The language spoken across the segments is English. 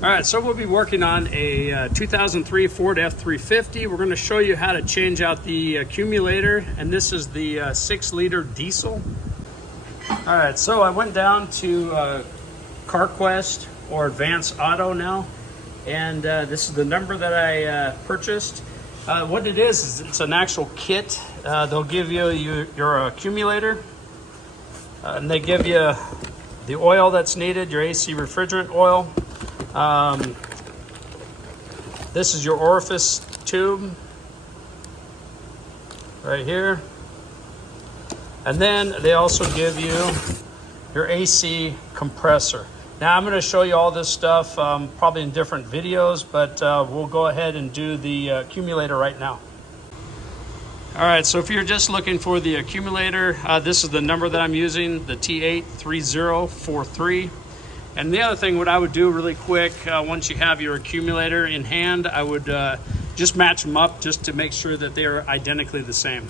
All right, so we'll be working on a 2003 Ford F350. We're going to show you how to change out the accumulator, and this is the 6-liter diesel. All right, so I went down to CarQuest or Advance Auto now, and this is the number that I purchased. What it is it's an actual kit. They'll give you your accumulator, and they give you the oil that's needed, your AC refrigerant oil. This is your orifice tube right here, and then they also give you your AC compressor. Now I'm going to show you all this stuff probably in different videos, but we'll go ahead and do the accumulator right now. All right, so if you're just looking for the accumulator, this is the number that I'm using, the T83043. And the other thing, what I would do really quick, once you have your accumulator in hand, I would just match them up just to make sure that they are identically the same.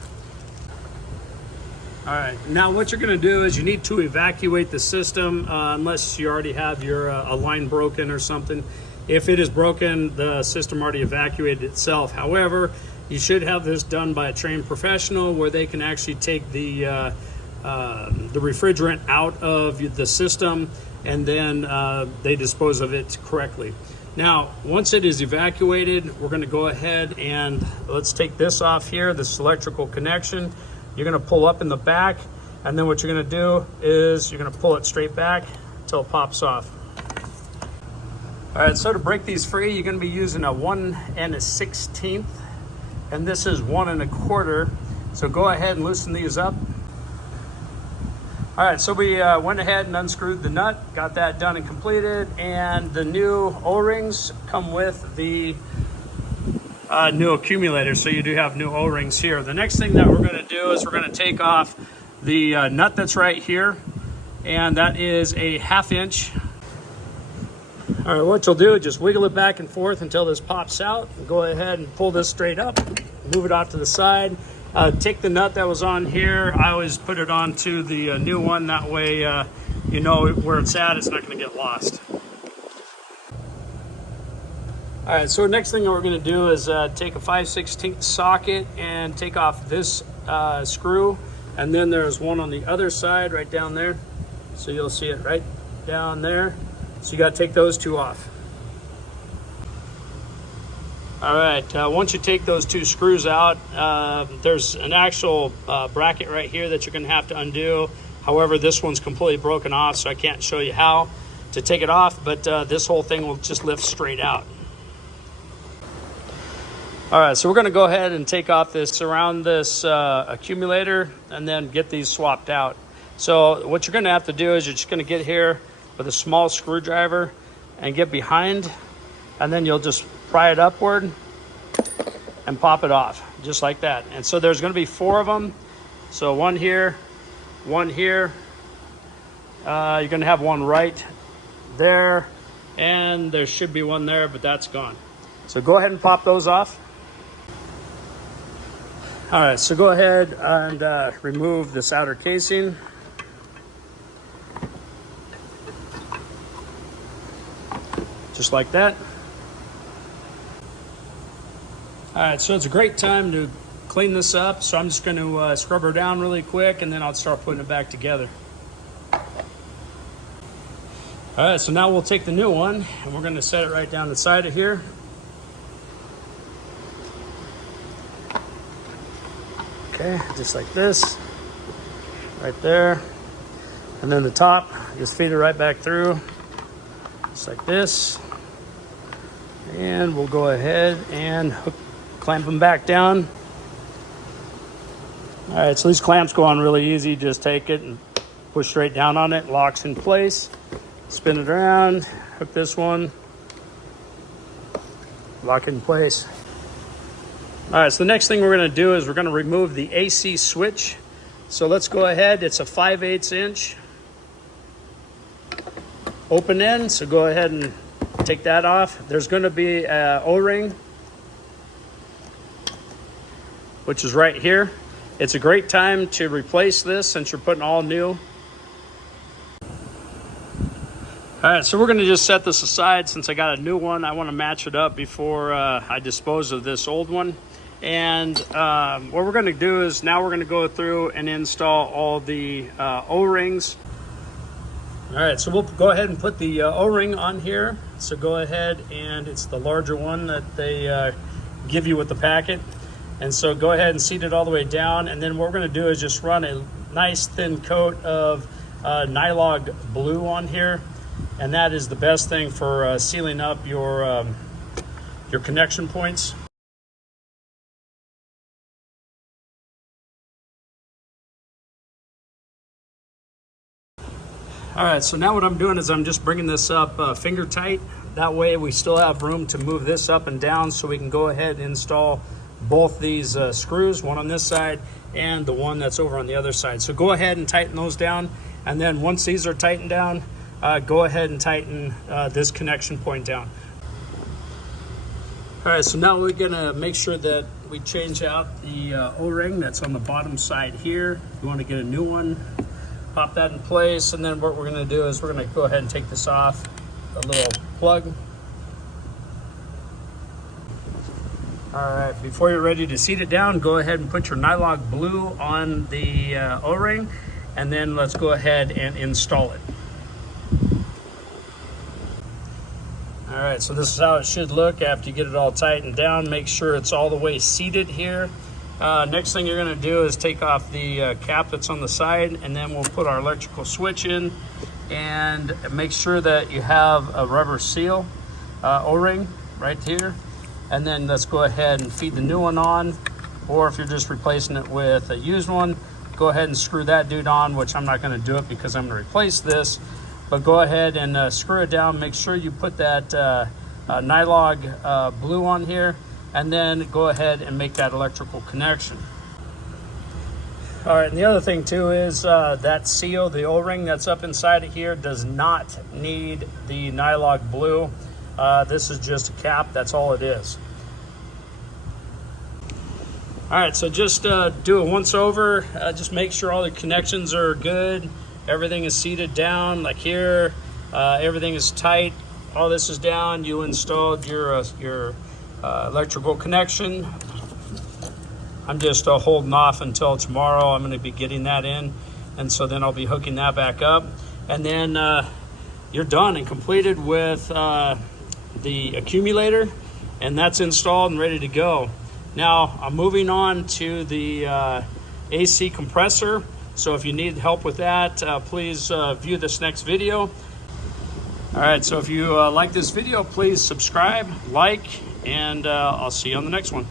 All right, now what you're gonna do is you need to evacuate the system unless you already have your a line broken or something. If it is broken, the system already evacuated itself. However, you should have this done by a trained professional where they can actually take the refrigerant out of the system, and then they dispose of it correctly. Now, once it is evacuated, we're going to go ahead and let's take this off here, this electrical connection. You're going to pull up in the back, and then what you're going to do is you're going to pull it straight back until it pops off. All right, so to break these free, you're going to be using a 1 1/16, and this is 1 1/4. So go ahead and loosen these up. All right, so we went ahead and unscrewed the nut, got that done and completed, and the new O-rings come with the new accumulator, so you do have new O-rings here. The next thing that we're gonna do is we're gonna take off the nut that's right here, and that is a 1/2 inch. All right, what you'll do is just wiggle it back and forth until this pops out. Go ahead and pull this straight up, move it off to the side. Take the nut that was on here. I always put it onto the new one. That way you know where it's at. It's not going to get lost. All right, so the next thing that we're going to do is take a 5/16 socket and take off this screw. And then there's one on the other side right down there. So you'll see it right down there. So you got to take those two off. All right, once you take those two screws out, there's an actual bracket right here that you're going to have to undo. However, this one's completely broken off, so I can't show you how to take it off, but this whole thing will just lift straight out. All right, so we're going to go ahead and take off this around this accumulator and then get these swapped out. So what you're going to have to do is you're just going to get here with a small screwdriver and get behind, and then you'll just pry it upward and pop it off just like that. And so there's going to be 4 of them. So one here, one here. You're going to have one right there, and there should be one there, but that's gone. So go ahead and pop those off. All right, so go ahead and remove this outer casing. Just like that. All right, so it's a great time to clean this up. So I'm just going to scrub her down really quick, and then I'll start putting it back together. All right, so now we'll take the new one, and we're going to set it right down the side of here. Okay, just like this, right there. And then the top, just feed it right back through, just like this. And we'll go ahead and clamp them back down. All right, so these clamps go on really easy. Just take it and push straight down on it, locks in place. Spin it around, hook this one, lock it in place. All right, so the next thing we're gonna do is we're gonna remove the AC switch. So let's go ahead, it's a 5/8 inch open end, so go ahead and take that off. There's gonna be a O-ring, which is right here. It's a great time to replace this since you're putting all new. All right, so we're going to just set this aside since I got a new one. I want to match it up before I dispose of this old one. And what we're going to do is now we're going to go through and install all the O-rings. All right, so we'll go ahead and put the O-ring on here. So go ahead, and it's the larger one that they give you with the packet. And so go ahead and seat it all the way down. And then what we're going to do is just run a nice thin coat of Nylog blue on here. And that is the best thing for sealing up your connection points. All right, so now what I'm doing is I'm just bringing this up finger tight. That way we still have room to move this up and down, so we can go ahead and install both these screws, one on this side and the one that's over on the other side. So go ahead and tighten those down, and then once these are tightened down, go ahead and tighten this connection point down. All right, so now we're gonna make sure that we change out the O-ring that's on the bottom side here. You wanna get a new one, pop that in place, and then what we're gonna do is we're gonna go ahead and take this off, a little plug. All right, before you're ready to seat it down, go ahead and put your Nylog blue on the O-ring, and then let's go ahead and install it. All right, so this is how it should look after you get it all tightened down. Make sure it's all the way seated here. Next thing you're gonna do is take off the cap that's on the side, and then we'll put our electrical switch in, and make sure that you have a rubber seal O-ring right here. And then let's go ahead and feed the new one on, or if you're just replacing it with a used one, go ahead and screw that dude on, which I'm not gonna do it because I'm gonna replace this. But go ahead and screw it down. Make sure you put that Nylog blue on here, and then go ahead and make that electrical connection. All right, and the other thing too is that seal, the O-ring that's up inside of here, does not need the Nylog blue. This is just a cap, that's all it is. All right, so just do it once over. Just make sure all the connections are good. Everything is seated down, like here. Everything is tight. All this is down. You installed your electrical connection. I'm just holding off until tomorrow. I'm going to be getting that in, and so then I'll be hooking that back up, and then you're done and completed with the accumulator, and that's installed and ready to go. Now I'm moving on to the AC compressor. So if you need help with that, please view this next video. All right, so if you like this video, please subscribe, like, and I'll see you on the next one.